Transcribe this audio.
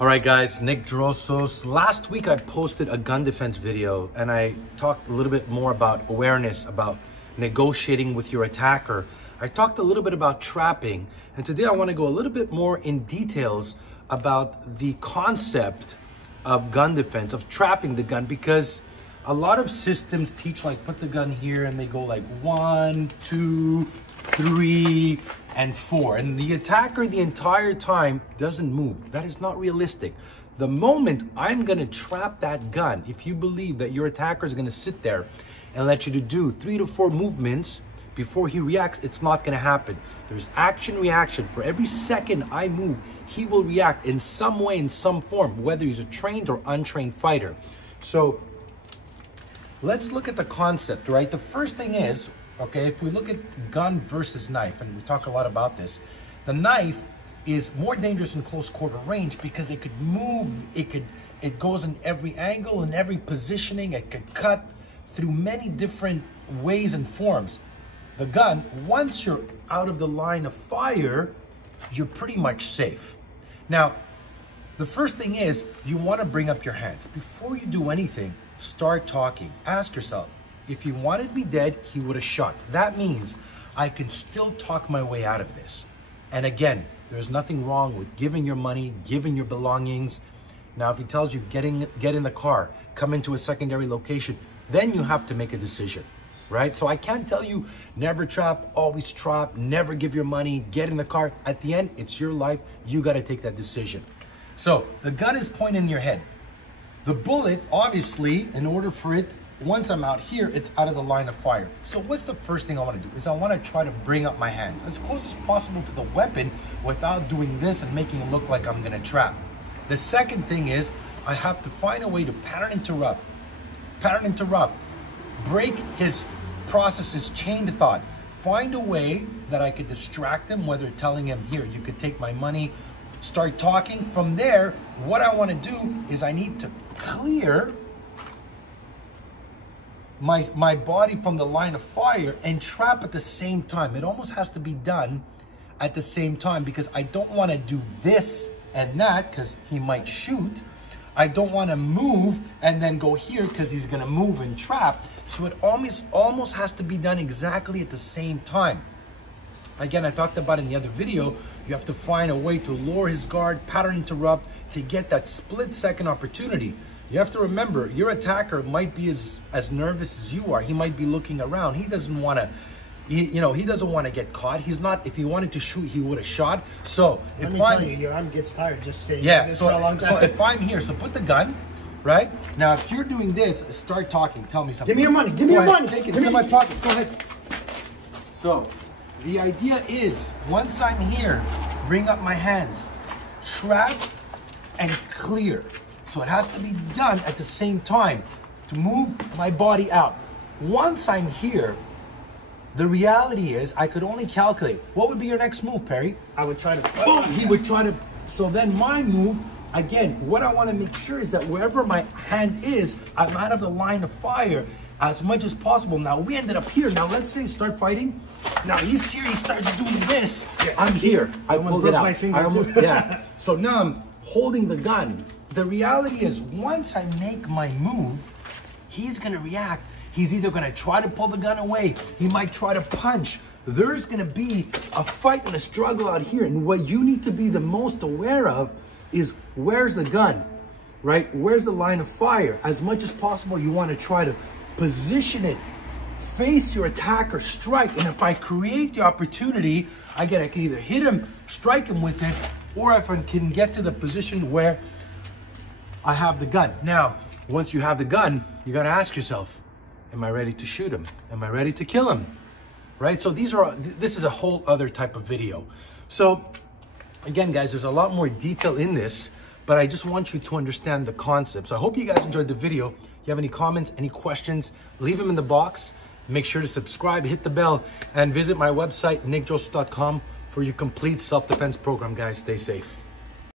All right, guys, Nick Drossos. Last week I posted a gun defense video and I talked a little bit more about awareness, about negotiating with your attacker. I talked a little bit about trapping, and today I want to go a little bit more in details about the concept of gun defense, of trapping the gun, because a lot of systems teach like put the gun here and they go like 1, 2, 3, and 4, and the attacker the entire time doesn't move. That is not realistic. The moment I'm gonna trap that gun, if you believe that your attacker is gonna sit there and let you to do 3 to 4 movements before he reacts, it's not gonna happen. There's action reaction. For every second I move, he will react in some way, in some form, whether he's a trained or untrained fighter. So let's look at the concept, right? The first thing is, okay, if we look at gun versus knife, and we talk a lot about this, the knife is more dangerous in close quarter range because it could move, it goes in every angle and every positioning, it could cut through many different ways and forms. The gun, once you're out of the line of fire, you're pretty much safe. Now, the first thing is you want to bring up your hands. Before you do anything, start talking. Ask yourself, if he wanted me dead, he would have shot. That means I can still talk my way out of this. And again, there's nothing wrong with giving your money, giving your belongings. Now, if he tells you get in the car, come into a secondary location, then you have to make a decision, right? So I can't tell you never trap, always trap, never give your money, get in the car. At the end, it's your life. You got to take that decision. So the gun is pointing in your head. The bullet, obviously, in order for it, once I'm out here, it's out of the line of fire. So what's the first thing I want to do is I want to try to bring up my hands as close as possible to the weapon without doing this and making it look like I'm going to trap. The second thing is I have to find a way to pattern interrupt, break his process, his chain of thought. Find a way that I could distract him, whether telling him, here, you could take my money, start talking. From there, what I want to do is I need to clear my body from the line of fire and trap at the same time. It almost has to be done at the same time because I don't want to do this and that because he might shoot. I don't want to move and then go here because he's going to move and trap. So it almost has to be done exactly at the same time. Again, I talked about in the other video, you have to find a way to lower his guard, pattern interrupt to get that split-second opportunity. You have to remember, your attacker might be as nervous as you are. He might be looking around. He doesn't want to, he doesn't want to get caught. He's not, if he wanted to shoot, he would have shot. So if your arm gets tired, just stay for a long time. So if I'm here, so put the gun, right? Now, if you're doing this, start talking. Tell me something. Give me your money. Give me your money. Take it. It's in my pocket. Go ahead. So the idea is, once I'm here, bring up my hands, trap and clear. So it has to be done at the same time to move my body out. Once I'm here, the reality is I could only calculate. What would be your next move, Perry? I would try to... Boom! He would try to... So then my move, again, what I want to make sure is that wherever my hand is, I'm out of the line of fire as much as possible. Now, we ended up here. Now, let's say start fighting. Now, he's here. He starts doing this. Yeah, I'm here. I pulled it out. My finger. Yeah. So now I'm holding the gun. The reality is, once I make my move, he's going to react. He's either going to try to pull the gun away. He might try to punch. There's going to be a fight and a struggle out here. And what you need to be the most aware of is, where's the gun, right? Where's the line of fire? As much as possible, you want to try to position it, face your attacker, strike. And if I create the opportunity, again, I can either hit him, strike him with it, or if I can get to the position where I have the gun. Now, once you have the gun, you got to ask yourself, am I ready to shoot him? Am I ready to kill him? Right? So this is a whole other type of video. So again, guys, there's a lot more detail in this, but I just want you to understand the concept. So I hope you guys enjoyed the video. If you have any comments, any questions, leave them in the box. Make sure to subscribe, hit the bell, and visit my website, nickdrossos.com, for your complete self-defense program, guys. Stay safe.